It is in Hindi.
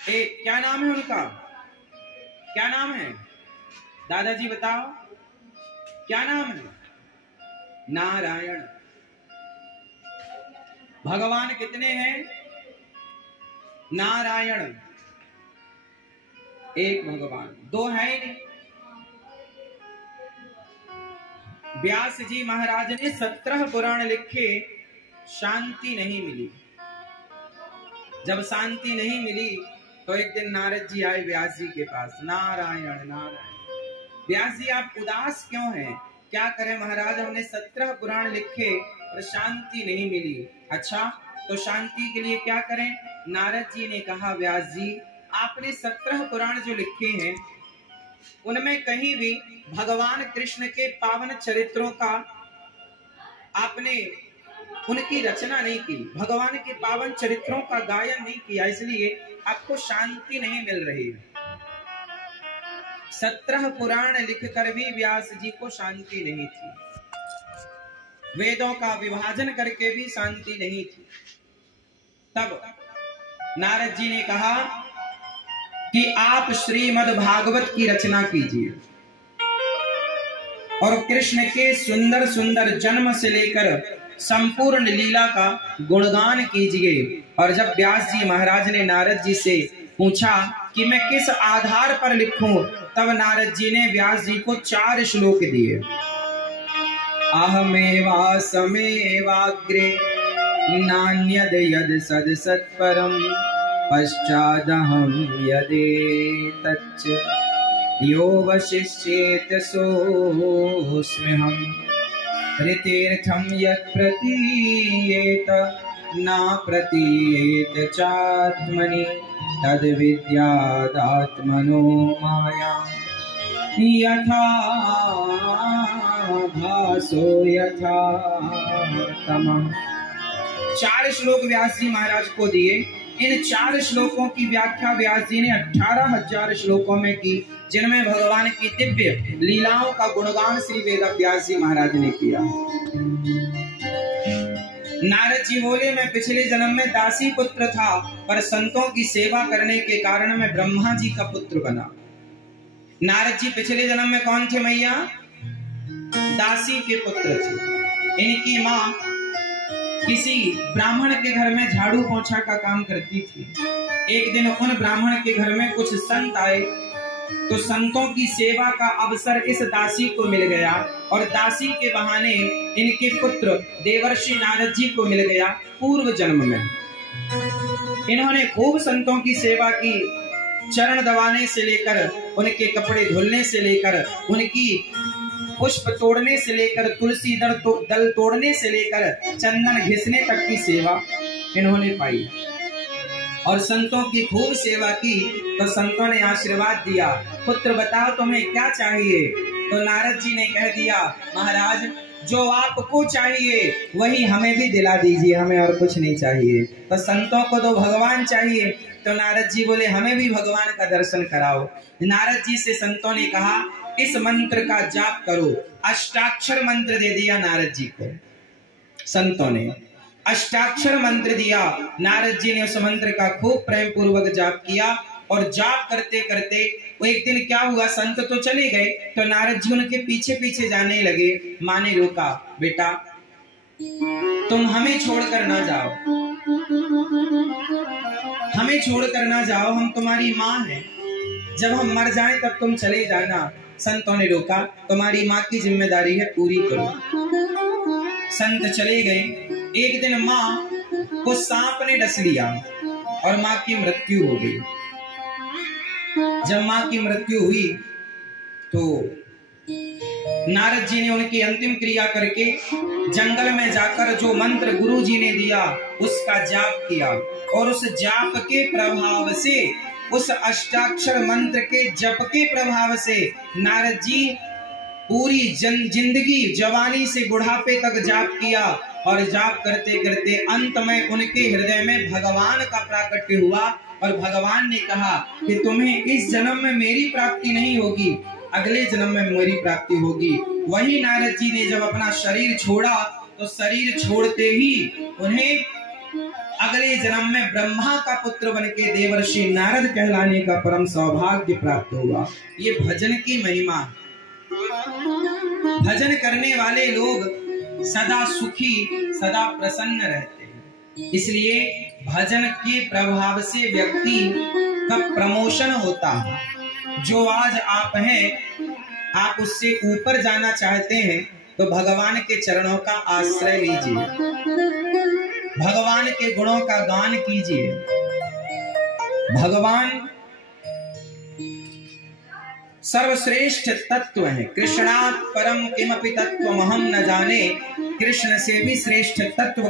क्या नाम है उनका? क्या नाम है दादाजी बताओ, क्या नाम है? नारायण। भगवान कितने हैं? नारायण, एक भगवान, दो है ही नहीं। व्यास जी महाराज ने 17 पुराण लिखे, शांति नहीं मिली। जब शांति नहीं मिली तो एक दिन नारद जी आए व्यास जी के पास। नारायण नारायण, व्यास जी आप उदास क्यों हैं? क्या करें महाराज, हमने 17 पुराण लिखे पर शांति नहीं मिली। अच्छा तो शांति के लिए क्या करें? नारद जी ने कहा व्यास जी आपने 17 पुराण जो लिखे हैं उनमें कहीं भी भगवान कृष्ण के पावन चरित्रों का आपने उनकी रचना नहीं की, भगवान के पावन चरित्रों का गायन नहीं किया, इसलिए आपको शांति नहीं मिल रही है। 17 पुराण लिखकर भी व्यास जी को शांति नहीं थी, वेदों का विभाजन करके भी शांति नहीं थी। तब नारद जी ने कहा कि आप श्रीमद् भागवत की रचना कीजिए और कृष्ण के सुंदर सुंदर जन्म से लेकर संपूर्ण लीला का गुणगान कीजिए। और जब व्यास जी महाराज ने नारद जी से पूछा कि मैं किस आधार पर लिखूं, तब नारद जी ने व्यास जी को 4 श्लोक दिए। अहमेवा समेवाग्रे नान्यद यद सद सत्परम पश्चादहं यदेतच्च यो वशिष्येत सोऽस्म्यहम् ऋतेर्थं यत् प्रतीयेत न प्रतीयेत चात्मनि तद्विद्यादात्मनो माया यथा भासो यथा तमः। 4 श्लोक व्यास जी महाराज को दिए। इन 4 श्लोकों की व्याख्या व्यास जी ने 18,000 श्लोकों में की, जिनमें भगवान की दिव्य लीलाओं का गुणगान श्री वेद व्यास जी महाराज ने किया। नारद जी बोले मैं पिछले जन्म में दासी पुत्र था, पर संतों की सेवा करने के कारण मैं ब्रह्मा जी का पुत्र बना। नारद जी पिछले जन्म में कौन थे मैया? दासी के पुत्र थे। इनकी माँ किसी ब्राह्मण के घर में झाड़ू पोंछा का काम करती थी। एक दिन उन ब्राह्मण के घर में कुछ संत आए, तो संतों की सेवा का अवसर इस दासी को मिल गया और दासी के बहाने इनके पुत्र देवर्षि नारद जी को मिल गया पूर्व जन्म में। इन्होंने खूब संतों की सेवा की, चरण दबाने से लेकर, उनके कपड़े धुलने से लेकर, उनकी पुष्प तोड़ने से लेकर, तुलसी दल तोड़ने से लेकर, चंदन घिसने तक की सेवा इन्होंने पाई और संतों की खूब सेवा की। तो संतों ने आशीर्वाद दिया, पुत्र बताओ तुम्हें क्या चाहिए? तो नारद जी ने कह दिया महाराज जो आपको चाहिए वही हमें भी दिला दीजिए, हमें और कुछ नहीं चाहिए। तो संतों को तो भगवान चाहिए, तो नारद जी बोले हमें भी भगवान का दर्शन कराओ। नारद जी से संतों ने कहा इस मंत्र का जाप करो। अष्टाक्षर मंत्र दे दिया नारद जी को। संतों ने अष्टाक्षर मंत्र दिया, नारद जी ने उस मंत्र का खूब प्रेम पूर्वक जाप किया और जाप करते करते वो एक दिन क्या हुआ, संत तो चले गए तो नारद जी उनके पीछे पीछे जाने लगे। माँ ने रोका, बेटा तुम हमें छोड़कर ना जाओ, हमें छोड़कर ना जाओ, हम तुम्हारी माँ हैं, जब हम मर जाएं तब तुम चले जाना। संतों ने रोका, तुम्हारी माँ की जिम्मेदारी है, पूरी करो। संत चले गए। एक दिन माँ को सांप ने डस लिया और माँ की मृत्यु हो गई। जब माँ की मृत्यु हुई तो नारद जी ने उनकी अंतिम क्रिया करके जंगल में जाकर जो मंत्र गुरु जी ने दिया उसका जाप किया और उस जाप के प्रभाव से, उस अष्टाक्षर मंत्र के जप के प्रभाव से नारद जी पूरी जिंदगी जवानी से बुढ़ापे तक जाप किया और जाप करते करते अंत में उनके हृदय में भगवान का प्राकट्य हुआ और भगवान ने कहा कि तुम्हें इस जन्म में मेरी प्राप्ति नहीं होगी, अगले जन्म में मेरी प्राप्ति होगी। वही नारद जी ने जब अपना शरीर छोड़ा तो शरीर छोड़ते ही उन्हें अगले जन्म में ब्रह्मा का पुत्र बन के देवर्षि नारद कहलाने का परम सौभाग्य प्राप्त हुआ। ये भजन की महिमा। भजन करने वाले लोग सदा सुखी, सदा प्रसन्न रहते हैं। इसलिए भजन के प्रभाव से व्यक्ति का प्रमोशन होता है। जो आज आप हैं, आप उससे ऊपर जाना चाहते हैं तो भगवान के चरणों का आश्रय लीजिए, भगवान के गुणों का गान कीजिए। भगवान सर्वश्रेष्ठ तत्व है। कृष्णात् परम किमपि तत्वमहं न जाने। कृष्ण से भी श्रेष्ठ तत्व